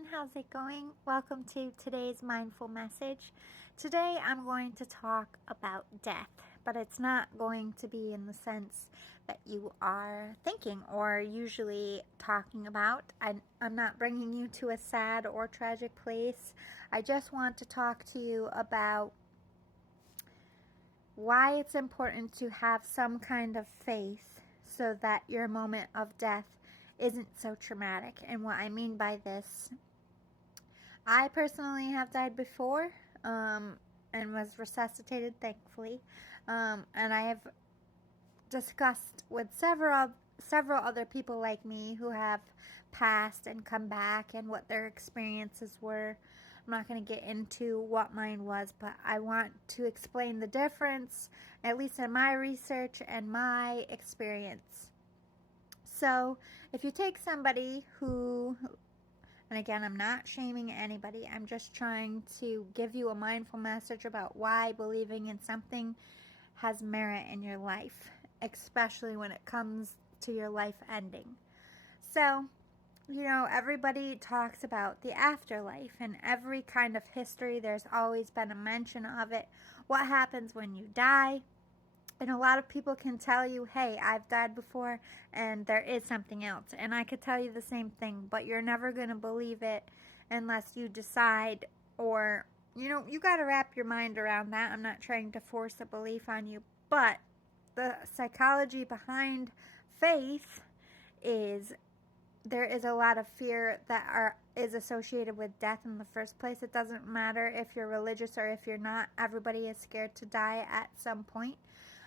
everyone, how's it going? Welcome to today's mindful message. Today I'm going to talk about death, but it's not going to be in the sense that you are thinking or usually talking about. I'm not bringing you to a sad or tragic place. I just want to talk to you about why it's important to have some kind of faith so that your moment of death isn't so traumatic. And what I mean by this, I personally have died before and was resuscitated, thankfully. And I have discussed with several other people like me who have passed and come back and what their experiences were. I'm not going to get into what mine was, but I want to explain the difference, at least in my research and my experience. So, if you take somebody who, and again, I'm not shaming anybody, I'm just trying to give you a mindful message about why believing in something has merit in your life, especially when it comes to your life ending. So, everybody talks about the afterlife, and every kind of history, there's always been a mention of it. What happens when you die? And a lot of people can tell you, hey, I've died before and there is something else. And I could tell you the same thing, but you're never going to believe it unless you decide, or, you got to wrap your mind around that. I'm not trying to force a belief on you, but the psychology behind faith is there is a lot of fear that is associated with death in the first place. It doesn't matter if you're religious or if you're not. Everybody is scared to die at some point.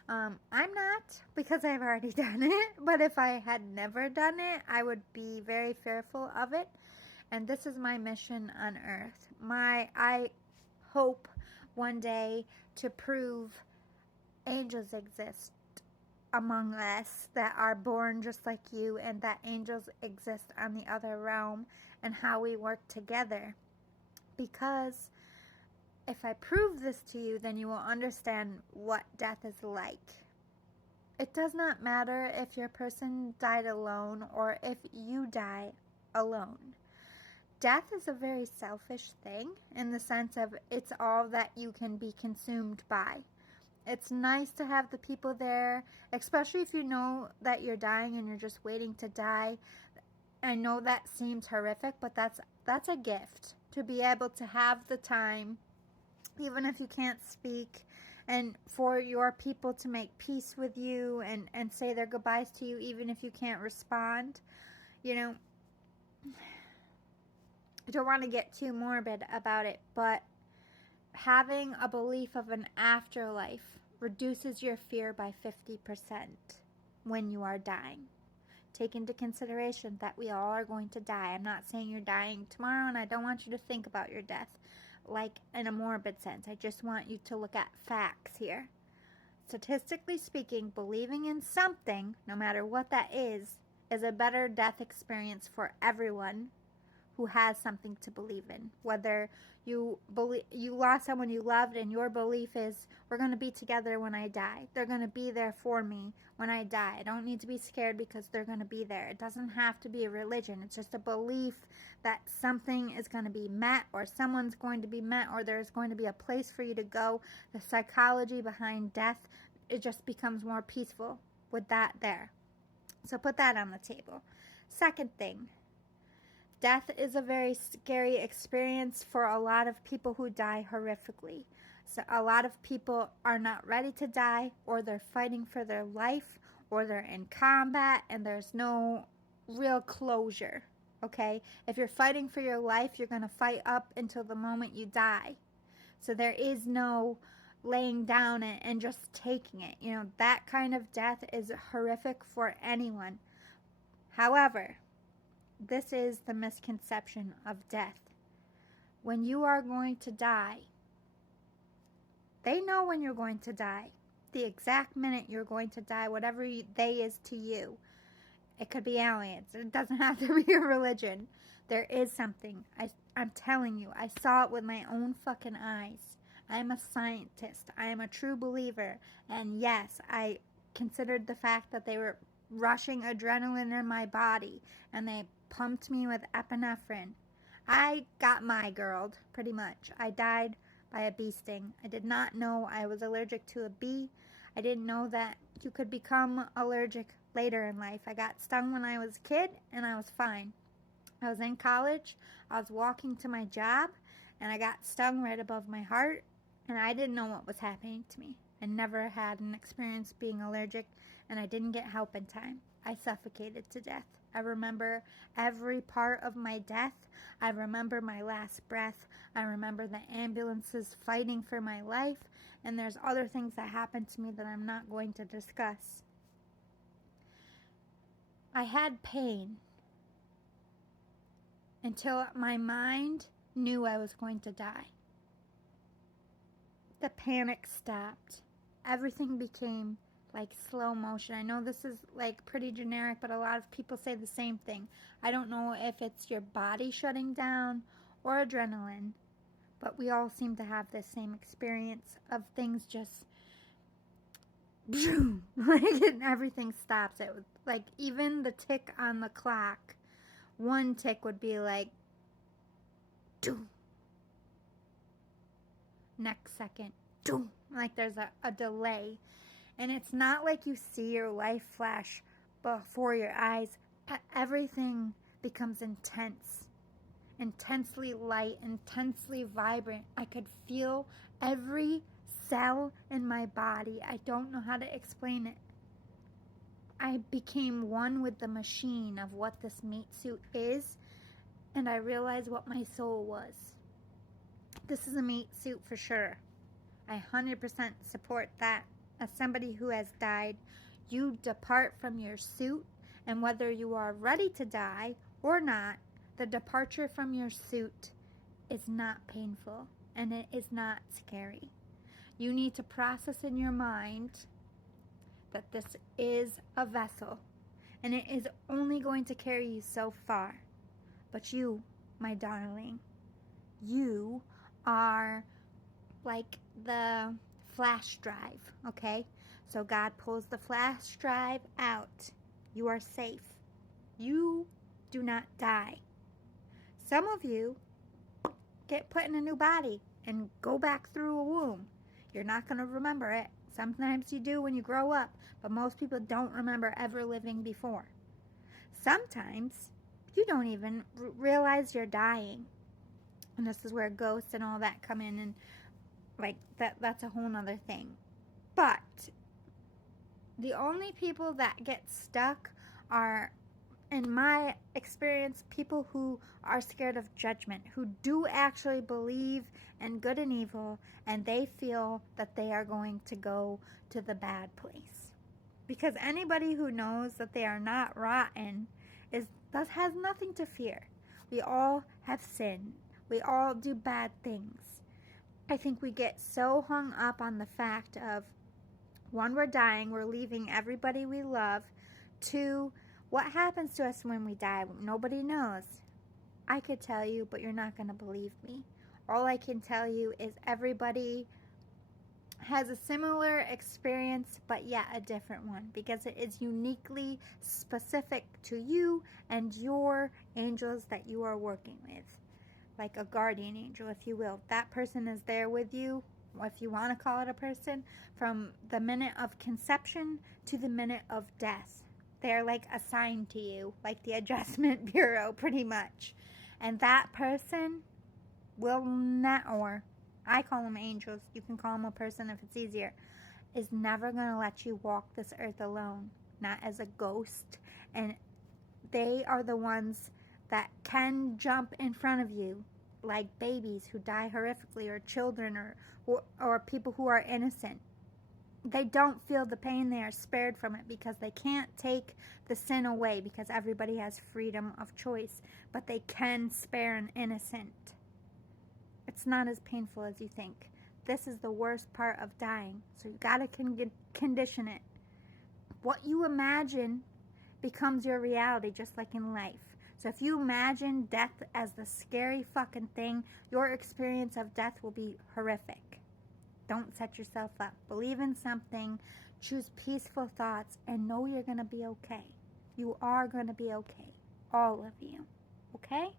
I'm not, because I've already done it, but if I had never done it, I would be very fearful of it. And this is my mission on earth. I hope one day to prove angels exist among us, that are born just like you, and that angels exist on the other realm, and how we work together. Because if I prove this to you, then you will understand what death is like. It does not matter if your person died alone or if you die alone. Death is a very selfish thing in the sense of it's all that you can be consumed by. It's nice to have the people there, especially if you know that you're dying and you're just waiting to die. I know that seems horrific, but that's a gift, to be able to have the time, even if you can't speak, and for your people to make peace with you and say their goodbyes to you, even if you can't respond. I don't want to get too morbid about it, but having a belief of an afterlife reduces your fear by 50% when you are dying. Take into consideration that we all are going to die. I'm not saying you're dying tomorrow, and I don't want you to think about your death like in a morbid sense. I just want you to look at facts here. Statistically speaking, believing in something, no matter what that is a better death experience for everyone who has something to believe in. Whether you lost someone you loved and your belief is, we're going to be together when I die. They're going to be there for me when I die. I don't need to be scared because they're going to be there. It doesn't have to be a religion. It's just a belief that something is going to be met, or someone's going to be met, or there's going to be a place for you to go. The psychology behind death, it just becomes more peaceful with that there. So put that on the table. Second thing, death is a very scary experience for a lot of people who die horrifically. So a lot of people are not ready to die, or they're fighting for their life, or they're in combat and there's no real closure. Okay? If you're fighting for your life, you're going to fight up until the moment you die. So there is no laying down and just taking it. That kind of death is horrific for anyone. However, this is the misconception of death. When you are going to die, they know when you're going to die. The exact minute you're going to die, whatever they is to you. It could be aliens. It doesn't have to be a religion. There is something. I'm telling you, I saw it with my own fucking eyes. I am a scientist. I am a true believer. And yes, I considered the fact that they were rushing adrenaline in my body and they pumped me with epinephrine. I got my girled, pretty much. I died by a bee sting. I did not know I was allergic to a bee. I didn't know that you could become allergic later in life. I got stung when I was a kid, and I was fine. I was in college. I was walking to my job, and I got stung right above my heart, and I didn't know what was happening to me. I never had an experience being allergic, and I didn't get help in time. I suffocated to death. I remember every part of my death. I remember my last breath. I remember the ambulances fighting for my life, and there's other things that happened to me that I'm not going to discuss. I had pain until my mind knew I was going to die. The panic stopped. Everything became like slow motion. I know this is like pretty generic, but a lot of people say the same thing. I don't know if it's your body shutting down or adrenaline, but we all seem to have this same experience of things just like everything stops. It was like even the tick on the clock, one tick would be like doom. Next second, doom. Like there's a delay. And it's not like you see your life flash before your eyes. Everything becomes intense, intensely light, intensely vibrant. I could feel every cell in my body. I don't know how to explain it. I became one with the machine of what this meat suit is, and I realized what my soul was. This is a meat suit for sure. I 100% support that. As somebody who has died, you depart from your suit, and whether you are ready to die or not, the departure from your suit is not painful, and it is not scary. You need to process in your mind that this is a vessel, and it is only going to carry you so far. But you, my darling, you are like the flash drive, okay? So God pulls the flash drive out. You are safe. You do not die. Some of you get put in a new body and go back through a womb. You're not going to remember it. Sometimes you do when you grow up, but most people don't remember ever living before. Sometimes you don't even realize you're dying. And this is where ghosts and all that come in, and like that's a whole nother thing. But the only people that get stuck are, in my experience, people who are scared of judgment, who do actually believe in good and evil, and they feel that they are going to go to the bad place. Because anybody who knows that they are not rotten has nothing to fear. We all have sin. We all do bad things. I think we get so hung up on the fact of, one, we're dying, we're leaving everybody we love. Two, what happens to us when we die? Nobody knows. I could tell you, but you're not going to believe me. All I can tell you is everybody has a similar experience, but yet a different one, because it is uniquely specific to you and your angels that you are working with. Like a guardian angel, if you will. That person is there with you, if you want to call it a person, from the minute of conception to the minute of death. They're like assigned to you, like the Adjustment Bureau, pretty much. And that person will not, or I call them angels, you can call them a person if it's easier, is never going to let you walk this earth alone, not as a ghost. And they are the ones that can jump in front of you, like babies who die horrifically, or children, or people who are innocent. They don't feel the pain. They are spared from it because they can't take the sin away, because everybody has freedom of choice, but they can spare an innocent. It's not as painful as you think. This is the worst part of dying, so you gotta condition it. What you imagine becomes your reality, just like in life. So if you imagine death as the scary fucking thing, your experience of death will be horrific. Don't set yourself up. Believe in something. Choose peaceful thoughts and know you're going to be okay. You are going to be okay. All of you. Okay?